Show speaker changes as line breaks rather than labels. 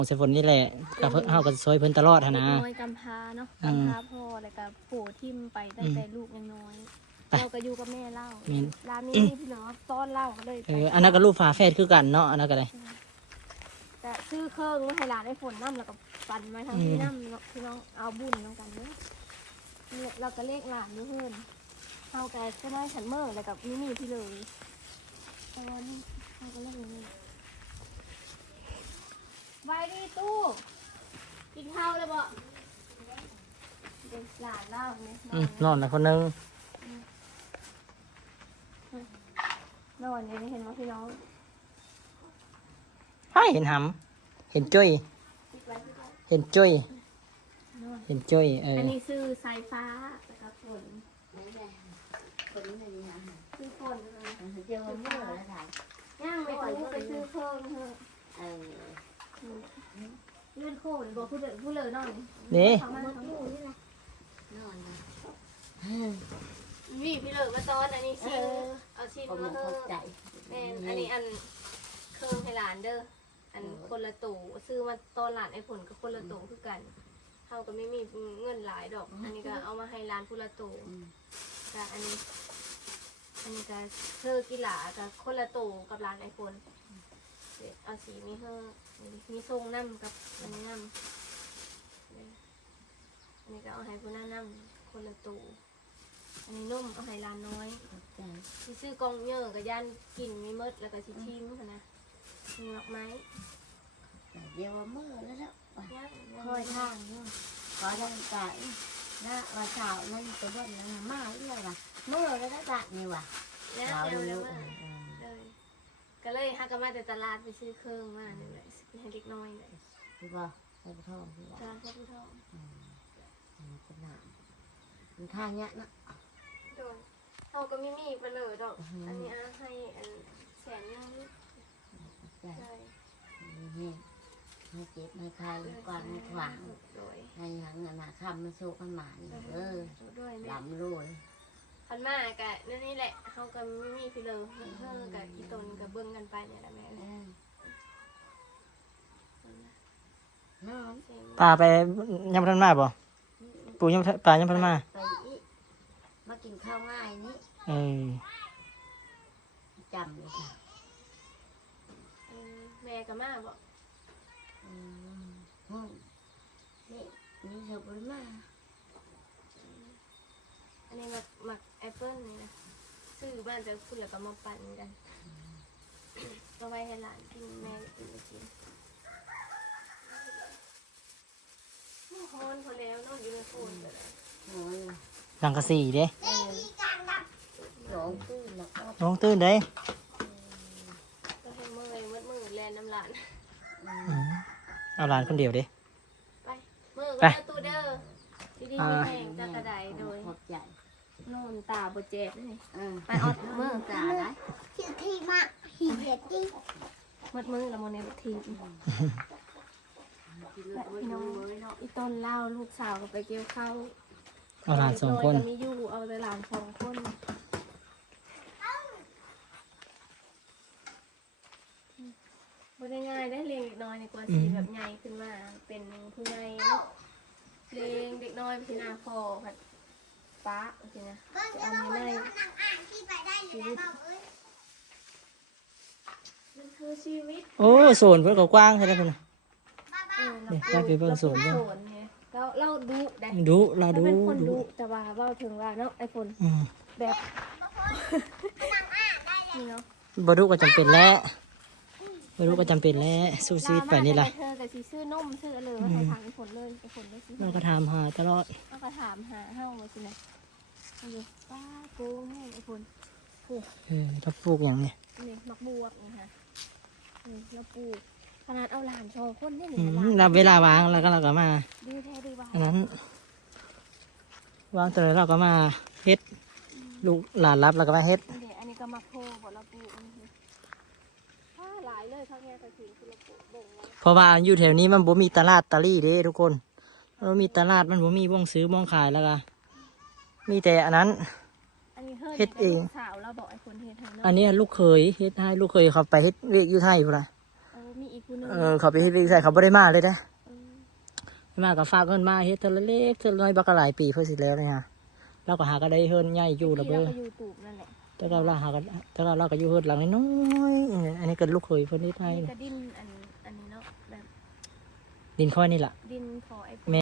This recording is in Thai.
ใส่ฝนนี่แหละกับเพิ่นเฮาก็ซอยเพิ่นตลอดหั่นนะ
น้อยกำพร้าเนาะกำพร้าพ่อแล้วก็ปู่ทิ่มไปตั้งแต่ลูกยังน้อยเราก็อยู่กับแม่เล่าร้านนี้พี่น้องต้อนเล่าก็เลย
อันนั้นก็ลูกฝาแฝดคือกันเนาะอันนั้นก็ได้
แต่ซื้อเครื่องมาให้ร้านได้ฝนน้ำแล้วก็ปั่นมาทางที่น้ำเนาะพี่น้องเอาบุญน้องกันเนาะเราก็เลขหลานด้วยเพื่อนเอาแต่ก็ได้ฉันเมื่อแล้วกับนี่พี่เลยตอนเราก็เล่นเลยไว้ดีตู้กินข้าวเลยบ่เด็กหลานเล่าเนี่ย
นอนนะคนนึง
นอนเนี่ยเห็นว่าพี่น้อง
เห็นหำเห็นจ้อยเห็นจ้อยเห็นจ้อย
อันนี้ซื้อสายฟ้าแล้วก็ฝนซื้อฝน
เจอเมื่อแล้วถ่าย
ย่างไปตู้ไปซื้อเครื่องเถอะเลื่อนโค้งบอกผู้เลยนอน
นี่
นี่พี่เลยมาตอนอันนี้ชิ้นเอาชิ้นมาเถอะแม่อันนี้อันเครื่องให้หลานเด้ออันคนละตู่ซื้อมาตอนหลานไอ้ผลก็คนละตู่คือกันเขาก็ไม่มีเงินหลายดอกอันนี้ก็เอามาให้ร้านผู้ละตู่แต่อันนี้ก็เธอกีฬากับคนละตู่กับร้านไอ้ผลเอาสีมีเธอมีทรงน้ำกับอันนี้น้ำอันนี้ก็เอาให้ผู้น้ำคนละตู่อันนี้นุ่มเอาให้ร้านน้อยที่ซื้อกองเยอะกับย่านกินมีมดแล้วก็ชิชิมค่ะนะมีดอกไม้
เดี๋ยวเมื่อแล้วแล้ว
คอยทางเนาะ
ขอทางกายนะว่าสาวนั่นตัวบ้านนั่นมาเลยว่ะเมื่อแล้วนะจ๊ะนี่ว่ะ
แล้วเลยก็เลยฮักกันมาแต่ตลาดไปซื้อเครื่องมาเนี่ยเลยให้เด็กน้อยเลย
พี่บ่ใส่ผู้ทองพี่บ่
จ้าใส่ผู้ทอง
เป็นหนามมันข้างเนี้ยนะ
โดนเขาก็ไม่มีไปเลยดอกอันนี้ให้อันแสนนึง
ใช่ให้เจ็บให้ใครก่อนให้ขวางให้หังหนาคำมาโชว์กันหมาลำรวย
พันมากกะนี่แหละเขาก็ไม่มีไปเลยเพื่อกับอีตนกับเบิ้งกันไปเนี่ยแหละแม่
ป่าไปยังพันมาบ่ปู่ยังป่ายังพันมา
มากินข้าวง่ายนี่จำเลยค่ะ
แม่กับมาบ่
นี่เธอไปมา
อันนี้หมักแอปเปิ้ลนี่นะซื้อบ้านจะพูดแล้วก็มาปั่นกันก็ไว้ให้หลานกินแม่กินไปกินฮอนพอแล้วนอนอยู่ในโคนเลย
หลังกระสีเด้
น้อง
ตื่นเด้
ก็ให้เมื่อยมือแลนน้ำหลาน
เอาหลานคนเดียวเด้
ไปมือก็ตู้เด้อที่ดีมีแห้งจะกระไดโดยนอนตาบดเจ็บเลยไปอดมือตาได้
ทีมาทีเห็ดดิ
มือละโมเนบทีน้องอีต้นเล่าลูกสาวก็ไปเกี่ยวข้าว
เอาหลาน2 คน
มีอยู่เอาแต่หลาน2 คนบ่ได้ง่ายได้เลี้ยงเด็กน้อยในกว่าสีแบบใหญ่ขึ้นมาเป็นผู้ใหญ่เลี้ยงเด็กน้อยเป็นนาพอผัดป้าจริงนะจะเอาไม่ได้ชีวิตมันคือชีวิต
โอ้โซนเพื่อนกว้างใช่ไหมคุณได้ไปเบิ่งโซนเนี่ย
เราดูได้
เราดู
เป็นคนดูแต่ว่าเว้าถึงว่าเนาะไอ้คนแบบนี่เนาะ
บ่ดูก็จำเป็นแล้วบ่ดูก็จำเป็นแล้วสู้ชีวิตไปนี่ล่ะ
เธอกับซื้อนมซื้ออะไรมาให้ทางไอ้คนเลยไอ้คนได้ซื้อ
เราก็ถามหาตลอด
เราก็ถามหาเฮ้าสินะป้าโกงให้ไอ้คน
ถ้าปลูกอย่างนี้
นี่มักบวบนี่ค่ะเราปลูกขนาดเอาหลาน2 คนนี่
เราเวลาวางแล้วก็เราก็มา
ดูแท้ดูว่า
อันนั้นวางตัวเราก็มาเฮ็ดลูกหลานรับแล้วก็มาเฮ็ด
อันนี้ก็มักโพบ่เราปลูกหลายเลยเขาแค่กระถิ่นคือเราปลูกบ่ง
เพราะว่าอยู่แถวนี้มันบ่มีตลาดตะลี่เด้ทุกคนเรามีตลาดมันบ่มีบ่งซื้อบ่งขายแล้วก็มีแต่อันนั้นเฮ็ดเอง
สาวเราบอกไอ้คนเฮ็ดให้
อันนี้ลูกเคยเฮ็ดให้ลูกเคยเขาไปเฮ็ดเวียกอยู่ไทยพุ่นน่ะ
มีอีกผู้นึง
เขาไปเฮ็ดเวียกใส่เขาบ่ได้มาเลยนะไม่มาก็ฝากเงินมาเฮ็ดเท่าละเล็กเท่าน้อยบักก็หลายปีเพิ่นสิแล้วเลยฮะเราก็หาก็ได้เฮิรนใหญ่อยู่ละเบ้อ
ก็อยู่ตูบนั่นแหละ
แต่เราหากันแต่เราก็อยู่เฮิรนหลังน้อยๆอันนี้ก็ลูกเขยเพิ่นที่ไทย
นี่ก็ดินอันนี้เนาะแบบ
ดินค่อยนี่ล่ะ
ดินพอไอ้